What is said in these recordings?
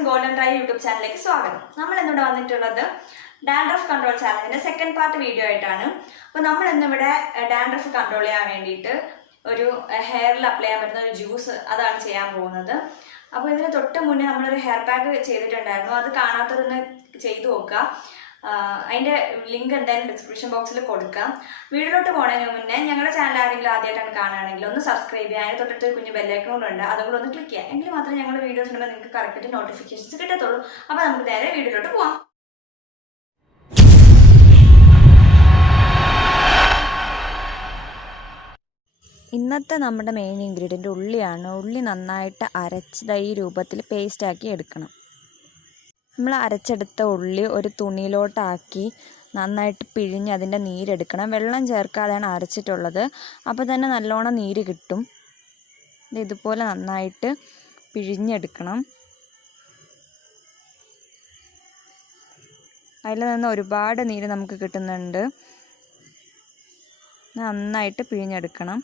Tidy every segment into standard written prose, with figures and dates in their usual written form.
എല്ലാവർക്കും golden try YouTube ചാനലിലേക്ക് സ്വാഗതം. നമ്മൾ ഇന്നിവിടെ വന്നിട്ടുള്ളത് ഡാൻഡ്രഫ് കൺട്രോൾ ചാലഞ്ചിന്റെ സെക്കൻഡ് പാർട്ട് വീഡിയോ ആയിട്ടാണ്. അപ്പോൾ നമ്മൾ ഇന്നിവിടെ ഡാൻഡ്രഫ് കൺട്രോൾ ചെയ്യാൻ വേണ്ടിയിട്ട് ഒരു ഹെയറിൽ അപ്ലൈ ചെയ്യാൻ പറ്റുന്ന ഒരു ജ്യൂസ് അതാണ് ചെയ്യാൻ പോകുന്നത്. അപ്പോൾ ഇതിന് തൊട്ട് മുന്നേ നമ്മളൊരു ഹെയർ പാക്ക് ചെയ്തിട്ടുണ്ടായിരുന്നു. അത് കാണാത്തതൊന്ന് ചെയ്തു നോക്കുക. അതിൻ്റെ ലിങ്ക് എന്തായാലും ഡിസ്ക്രിപ്ഷൻ ബോക്സിൽ കൊടുക്കാം. വീഡിയോയിലോട്ട് പോകുന്നതിന് മുന്നേ ഞങ്ങളുടെ ചാനൽ ആരെങ്കിലും ആദ്യമായിട്ടാണ് കാണുകയാണെങ്കിൽ ഒന്ന് സബ്സ്ക്രൈബ് ചെയ്യുക. അതിന് തൊട്ടടുത്ത് കുഞ്ഞ് ബെല്ലൈക്കൺ ഉണ്ട്, അതുകൂടെ ഒന്ന് ക്ലിക്ക് ചെയ്യുക. എങ്കിൽ മാത്രമേ ഞങ്ങളുടെ വീഡിയോസ് ഉണ്ടെങ്കിൽ നിങ്ങൾക്ക് കറക്റ്റായിട്ട് നോട്ടിഫിക്കേഷൻസ് കിട്ടത്തുള്ളൂ. അപ്പോൾ നമുക്ക് നേരെ വീഡിയോയിലോട്ട് പോവാം. ഇന്നത്തെ നമ്മുടെ മെയിൻ ഇൻഗ്രീഡിയൻ്റ് ഉള്ളിയാണ്. ഉള്ളി നന്നായിട്ട് അരച്ചത് ഈ രൂപത്തിൽ പേസ്റ്റാക്കി എടുക്കണം. നമ്മൾ അരച്ചെടുത്ത ഉള്ളി ഒരു തുണിയിലോട്ടാക്കി നന്നായിട്ട് പിഴിഞ്ഞ് അതിൻ്റെ നീരെടുക്കണം. വെള്ളം ചേർക്കാതെയാണ് അരച്ചിട്ടുള്ളത്. അപ്പോൾ തന്നെ നല്ലോണം നീര് കിട്ടും. ഇതുപോലെ നന്നായിട്ട് പിഴിഞ്ഞെടുക്കണം. അതിൽ നിന്ന് ഒരുപാട് നീര് നമുക്ക് കിട്ടുന്നുണ്ട്. നന്നായിട്ട് പിഴിഞ്ഞെടുക്കണം.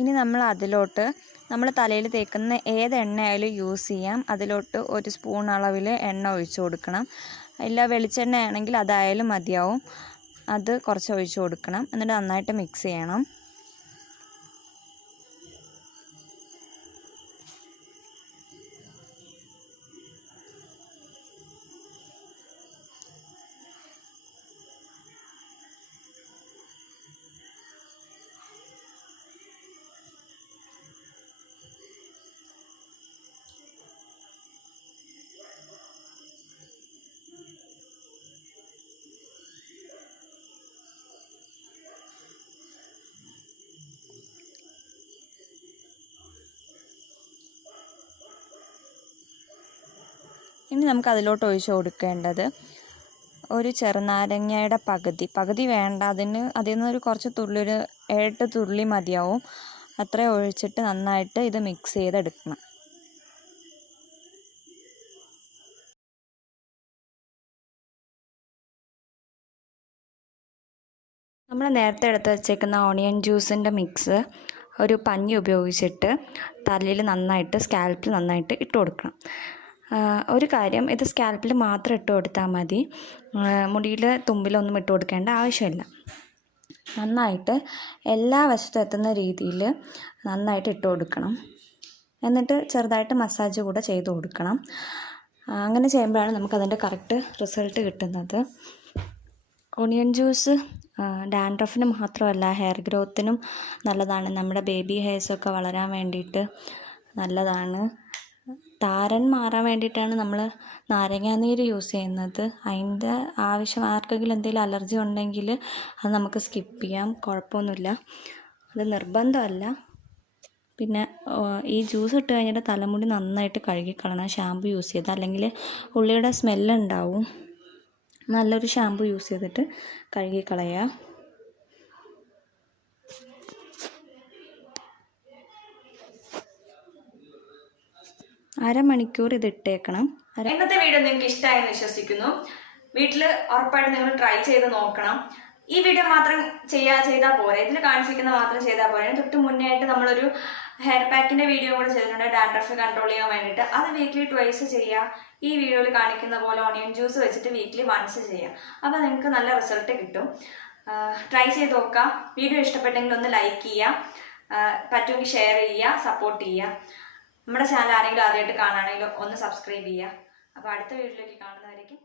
ഇനി നമ്മൾ അതിലോട്ട് നമ്മൾ തലയിൽ തേക്കുന്ന ഏത് എണ്ണയായാലും യൂസ് ചെയ്യാം. അതിലോട്ട് ഒരു സ്പൂൺ അളവിൽ എണ്ണ ഒഴിച്ചു കൊടുക്കണം. ഇല്ല വെളിച്ചെണ്ണ ആണെങ്കിൽ അതായാലും മതിയാവും. അത് കുറച്ച് ഒഴിച്ചു കൊടുക്കണം. എന്നിട്ട് നന്നായിട്ട് മിക്സ് ചെയ്യണം. ഇനി നമുക്ക് അതിലോട്ട് ഒഴിച്ച് കൊടുക്കേണ്ടത് ഒരു ചെറുനാരങ്ങയുടെ പകുതി വേണ്ട. അതിൽ നിന്നൊരു കുറച്ച് തുള്ളി, ഒരു 7 തുള്ളി മതിയാവും. അത്രയും ഒഴിച്ചിട്ട് നന്നായിട്ട് ഇത് മിക്സ് ചെയ്തെടുക്കണം. നമ്മൾ നേരത്തെ എടുത്ത് വെച്ചേക്കുന്ന ഓണിയൻ ജ്യൂസിൻ്റെ മിക്സ് ഒരു പഞ്ഞി ഉപയോഗിച്ചിട്ട് തലയിൽ നന്നായിട്ട്, സ്കാൽപ്പിൽ നന്നായിട്ട് ഇട്ട് കൊടുക്കണം. ഒരു കാര്യം, ഇത് സ്കാൽപ്പിൽ മാത്രം ഇട്ട് കൊടുത്താൽ മതി. മുടിയിൽ തുമ്പിലൊന്നും ഇട്ട് കൊടുക്കേണ്ട ആവശ്യമില്ല. നന്നായിട്ട് എല്ലാ വശത്തും എത്തുന്ന രീതിയിൽ നന്നായിട്ട് ഇട്ട് കൊടുക്കണം. എന്നിട്ട് ചെറുതായിട്ട് മസാജ് കൂടെ ചെയ്ത് കൊടുക്കണം. അങ്ങനെ ചെയ്യുമ്പോഴാണ് നമുക്കതിൻ്റെ കറക്റ്റ് റിസൾട്ട് കിട്ടുന്നത്. ഓണിയൻ ജ്യൂസ് ഡാൻഡ്രഫിന് മാത്രമല്ല, ഹെയർ ഗ്രോത്തിനും നല്ലതാണ്. നമ്മുടെ ബേബി ഹെയർസൊക്കെ വളരാൻ വേണ്ടിയിട്ട് നല്ലതാണ്. താരൻ മാറാൻ വേണ്ടിയിട്ടാണ് നമ്മൾ നാരങ്ങാനീര് യൂസ് ചെയ്യുന്നത്. അതിൻ്റെ ആവശ്യം, ആർക്കെങ്കിലും എന്തെങ്കിലും അലർജി ഉണ്ടെങ്കിൽ അത് നമുക്ക് സ്കിപ്പ് ചെയ്യാം, കുഴപ്പമൊന്നുമില്ല. അത് നിർബന്ധമല്ല. പിന്നെ ഈ ജ്യൂസ് ഇട്ട് കഴിഞ്ഞിട്ട് തലമുടി നന്നായിട്ട് കഴുകിക്കളയണം ഷാമ്പു യൂസ് ചെയ്ത്. അല്ലെങ്കിൽ ഉള്ളിയുടെ സ്മെല്ലുണ്ടാവും. നല്ലൊരു ഷാമ്പു യൂസ് ചെയ്തിട്ട് കഴുകിക്കളയുക. അരമണിക്കൂർ ഇത് ഇട്ടേക്കണം. ഇന്നത്തെ വീഡിയോ നിങ്ങൾക്ക് ഇഷ്ടമായെന്ന് വിശ്വസിക്കുന്നു. വീട്ടിൽ ഉറപ്പായിട്ട് നിങ്ങൾ ട്രൈ ചെയ്ത് നോക്കണം. ഈ വീഡിയോ മാത്രം ചെയ്താൽ പോരെ, ഇതിൽ കാണിച്ചിരിക്കുന്ന മാത്രം ചെയ്താൽ പോരെ. തൊട്ട് മുന്നേ ആയിട്ട് നമ്മളൊരു ഹെയർ പാക്കിന്റെ വീഡിയോ കൂടെ ചെയ്തിട്ടുണ്ട് ഡാൻഡ്രഫ് കൺട്രോൾ ചെയ്യാൻ വേണ്ടിയിട്ട്. അത് വീക്ക്ലി 2 ചെയ്യുക. ഈ വീഡിയോയിൽ കാണിക്കുന്ന പോലെ ഓണിയൻ ജ്യൂസ് വെച്ചിട്ട് വീക്ക്ലി 1 ചെയ്യുക. അപ്പോൾ നിങ്ങൾക്ക് നല്ല റിസൾട്ട് കിട്ടും. ട്രൈ ചെയ്ത് നോക്കുക. വീഡിയോ ഇഷ്ടപ്പെട്ടെങ്കിൽ ഒന്ന് ലൈക്ക് ചെയ്യുക, പറ്റുമെങ്കിൽ ഷെയർ ചെയ്യുക, സപ്പോർട്ട് ചെയ്യുക. നമ്മുടെ ചാനൽ ആരെങ്കിലും ആദ്യമായിട്ട് കാണുകയാണെങ്കിലും ഒന്ന് സബ്സ്ക്രൈബ് ചെയ്യുക. അപ്പോൾ അടുത്ത വീഡിയോയിലേക്ക് കാണുന്നവരേക്കും